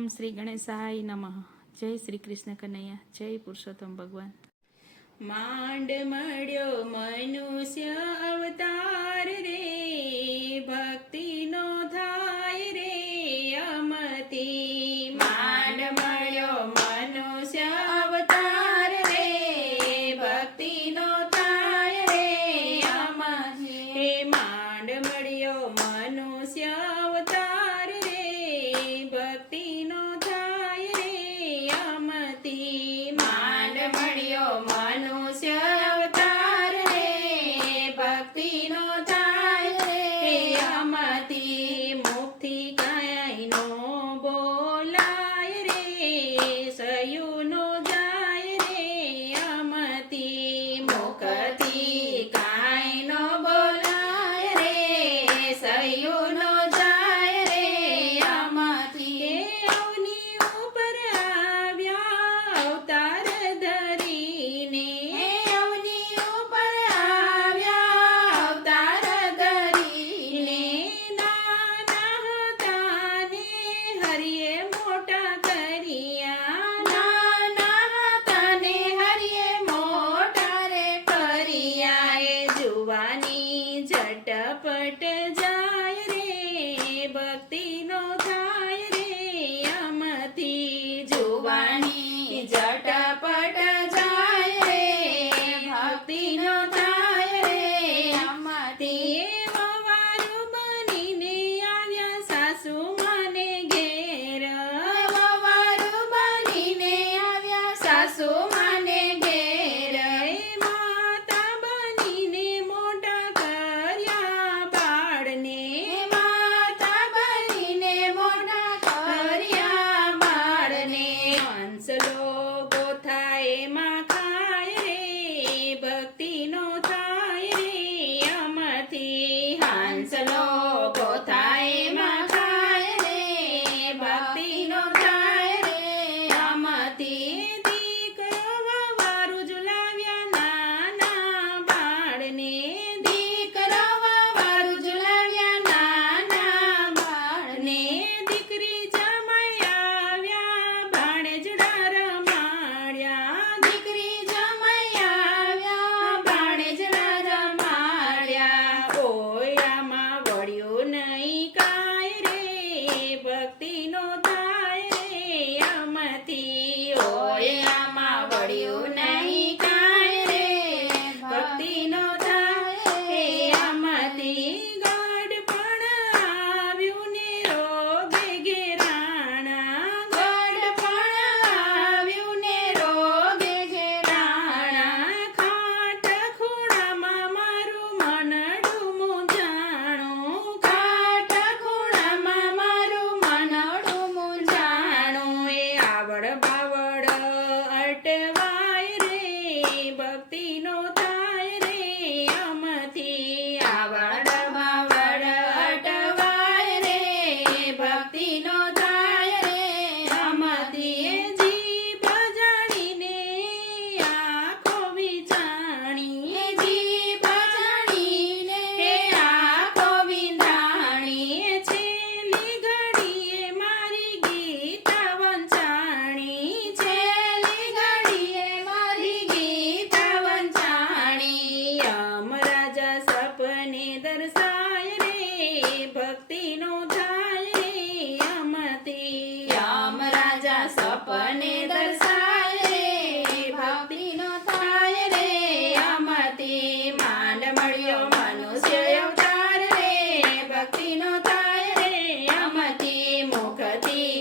ઓમ શ્રી ગણેશાય નમઃ. જય શ્રી કૃષ્ણ કનૈયા, જય પુરુષોત્તમ ભગવાન. માંડ મળ્યો મનુષ્ય અવતાર રે, ભક્તિનો થાય રે અમતી. માંડ મળ્યો મનુષ્ય અવતાર રે, ભક્તિનો થાય રે અમતી. હે માંડ મળ્યો મનુષ્ય અવતાર રે, ભક્તિનો થાય રે અમતી. માંડ મળ્યો મનુષ્ય અવતાર રે, ભક્તિનો થાય રે અમતી. મુખથી કાંઈ નો બોલાય રે, સયુનો જાય રે અમતી. મુખથી કાંઈ નો બોલાય રે, સયુનો જાય રે અમતી. અવની ઉપર આવ્યા અવતાર ધરીને, અવની ઉપર આવ્યા અવતાર ધરીને. નાના હતા ને હરિએ મોટા કર્યા, નાના હતા ને હરિએ મોટા રે કર્યા. એ જુવાની ઝટપટ જાય રે, ભક્તિનો થાય રે અમતી. જુવાની ઝટપટ જાય રે, ભક્તિનો થાય રે અમતી. વવારું બનીને આવ્યા સાસુ માને ઘેર, વવારું બનીને આવ્યા સાસુ માને ઘેર. માતા બનીને મોટા કર્યા બાળને, માતા બનીને મોટા કર્યા બાળને. હંસલો ગોથાય એમાં ખાય રે, ભક્તિનો થાય રે અમતી. હંસલો ગોથાય એમાં ખાય રે, ભક્તિનો થાય રે અમતી. દીકરો વવારું ઝુલાવ્યા નાના બાળને, દીકરો વવારું ઝુલાવ્યા નાના બાળને. દીકરી જમાઈ આવ્યા ભાણેજડા રમાડ્યા, દીકરી જમાઈ આવ્યા ભાણેજડા રમાડ્યા. ઓયામાં વળ્યું નહીં કાંઈ રે, ભક્તિનો થાય રે અમતી. ઓયામાં વળ્યું નહીં કાંઈ રે, ભક્તિનો થાય રે અમતી. ગઢપણ આવ્યું ને રોગે ઘેરાણા, ગઢપણ આવ્યું ને રોગે ઘેરાણા. ખાટ ખૂણામાં મારું મનડું મૂંઝાણું, ખાટ ખૂણામાં મારું મનડું મૂંઝાણું. એ આવડ બાવડ અટવાય રે, ભક્તિનો થાય રે અમતી. આવડ બાવડ અટવાય રે, ભક્તિનો થાય રે અમતી. જીભ જાણીને આંખો વિચાણી, જીભ જાણીને આંખો વિંધાણી. છેલ્લી ઘડીએ મારી ગીતા વંચાણી, છેલ્લી ઘડીએ મારી ગીતા વંચાણી. રાજા સપને દર્શાય રે, ભક્તિનો થાય રે અમતી. રાજા સપને દર્શાય રે, ભક્તિનો થાય રે અમતી. માંડ મળ્યો મનુષ્ય અવતાર રે, ભક્તિનો થાય રે અમતી. મુખથી